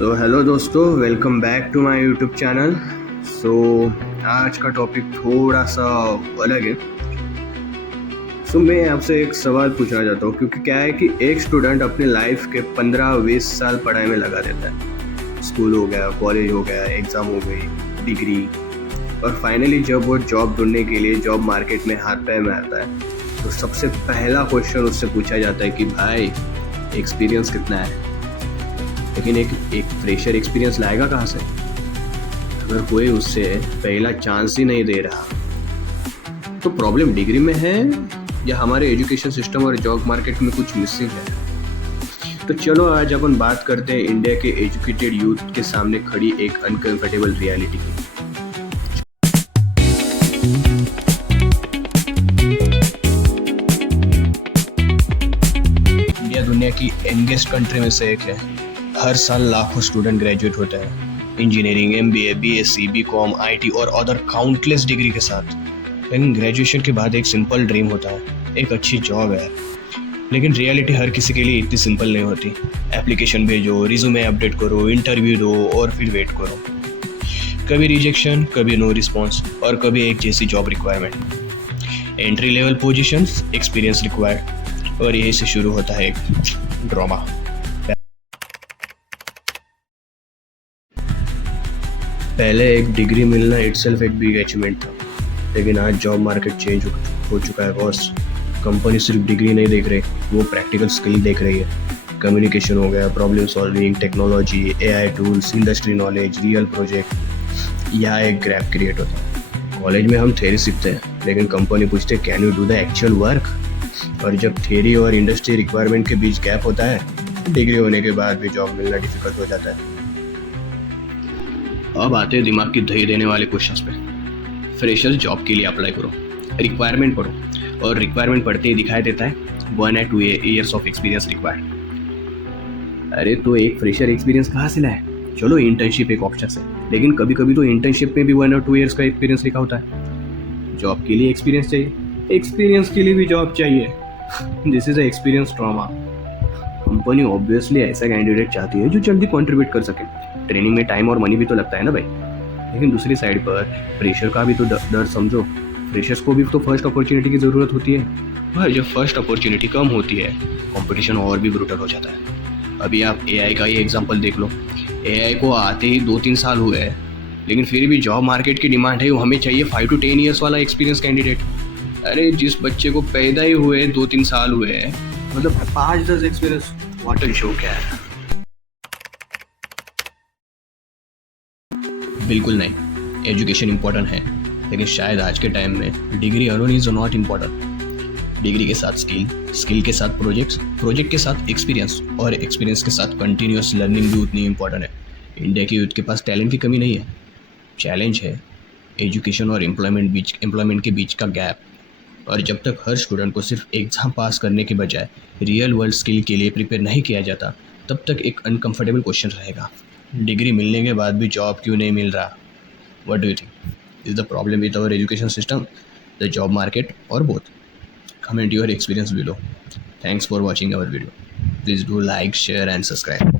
सो hello दोस्तों, welcome back to my YouTube channel. आज का टॉपिक थोड़ा सा अलग है। मैं आपसे एक सवाल पूछना चाहता हूँ, क्योंकि क्या है कि एक स्टूडेंट अपनी लाइफ के 15-20 साल पढ़ाई में लगा देता है। स्कूल हो गया, कॉलेज हो गया, एग्ज़ाम हो गई, डिग्री, और फाइनली जब वो जॉब ढूंढने के लिए जॉब मार्केट में हाथ पैर में आता है, तो सबसे पहला क्वेश्चन उससे पूछा जाता है कि भाई एक्सपीरियंस कितना है। लेकिन एक फ्रेशर एक्सपीरियंस लाएगा कहाँ से, अगर कोई उससे पहला चांस ही नहीं दे रहा? तो प्रॉब्लम डिग्री में है या हमारे एजुकेशन सिस्टम और जॉब मार्केट में कुछ मिसिंग है? तो चलो आज अपन बात करते हैं इंडिया के एजुकेटेड यूथ के सामने खड़ी एक अनकंफर्टेबल रियलिटी की। इंडिया दुनिया की यंगेस्ट कंट्री में से एक है। हर साल लाखों स्टूडेंट ग्रेजुएट होते हैं, engineering, MBA, BSc, BCom, IT और अदर काउंटलेस डिग्री के साथ। लेकिन ग्रेजुएशन के बाद एक सिंपल ड्रीम होता है, एक अच्छी जॉब है। लेकिन रियलिटी हर किसी के लिए इतनी सिंपल नहीं होती। एप्लीकेशन भेजो, रिज्यूमे अपडेट करो, इंटरव्यू दो और फिर वेट करो। कभी रिजेक्शन, कभी नो रिस्पॉन्स और कभी एक जैसी job requirement. Entry level positions, experience required, और यही से शुरू होता है एक ड्रामा। पहले एक डिग्री मिलना इटसेल्फ एक बिग अचीवमेंट था, लेकिन आज जॉब मार्केट चेंज हो चुका है बॉस। कंपनी सिर्फ डिग्री नहीं देख रही, वो प्रैक्टिकल स्किल देख रही है। कम्युनिकेशन हो गया, problem solving, technology, AI tools, industry knowledge, real project, यहाँ एक गैप क्रिएट होता है। कॉलेज में हम थ्योरी सीखते हैं, लेकिन कंपनी पूछते हैं can you do the actual work. और जब थ्योरी और इंडस्ट्री रिक्वायरमेंट के बीच गैप होता है, डिग्री होने के बाद भी जॉब मिलना डिफिकल्ट हो जाता है। अब आते हैं दिमाग की दही देने वाले क्वेश्चंस पे। फ्रेशर जॉब के लिए अप्लाई करो, रिक्वायरमेंट पढ़ो, और रिक्वायरमेंट पढ़ते ही दिखाई देता है 1 या 2 years ऑफ एक्सपीरियंस रिक्वायर्ड। अरे तो एक फ्रेशर एक्सपीरियंस कहाँ से लाए? चलो इंटर्नशिप एक ऑप्शन है, लेकिन कभी कभी तो इंटर्नशिप में भी 1 और 2 years का एक्सपीरियंस लिखा होता है। जॉब के लिए एक्सपीरियंस चाहिए, एक्सपीरियंस के लिए भी जॉब चाहिए। This is a experience trauma. Company obviously ऐसा कैंडिडेट चाहती है जो जल्दी कंट्रीब्यूट कर सके। ट्रेनिंग में टाइम और मनी भी तो लगता है ना भाई। लेकिन दूसरी साइड पर फ्रेशर का भी तो डर समझो। फ्रेशर्स को भी तो फर्स्ट अपॉर्चुनिटी की ज़रूरत होती है। भाई जब फर्स्ट अपॉर्चुनिटी कम होती है, कंपटीशन और भी ब्रूटल हो जाता है। अभी आप AI का ही एग्जांपल देख लो। AI को आते ही 2-3 साल हुए हैं, लेकिन फिर भी जॉब मार्केट की डिमांड है, वो हमें चाहिए 5 to 10 years वाला एक्सपीरियंस कैंडिडेट। अरे जिस बच्चे को पैदा ही हुए 2-3 साल हुए हैं, मतलब 5-10 एक्सपीरियंस, व्हाट अ जोक है। बिल्कुल नहीं, एजुकेशन इम्पोर्टेंट है, लेकिन शायद आज के टाइम में degree alone is not important. Degree के साथ स्किल, स्किल के साथ प्रोजेक्ट्स, प्रोजेक्ट के साथ एक्सपीरियंस, और एक्सपीरियंस के साथ कंटिन्यूस लर्निंग भी उतनी इम्पोर्टेंट है। इंडिया के यूथ के पास टैलेंट की कमी नहीं है, चैलेंज है एजुकेशन और एम्प्लॉयमेंट के बीच का गैप। और जब तक हर स्टूडेंट को सिर्फ एग्ज़ाम पास करने के बजाय रियल वर्ल्ड स्किल के लिए प्रिपेयर नहीं किया जाता, तब तक एक अनकंफर्टेबल क्वेश्चन रहेगा, डिग्री मिलने के बाद भी जॉब क्यों नहीं मिल रहा? What do you think? Is the problem with our education system, the job market, or both? Comment your experience below. Thanks for watching our video. Please do like, share and subscribe.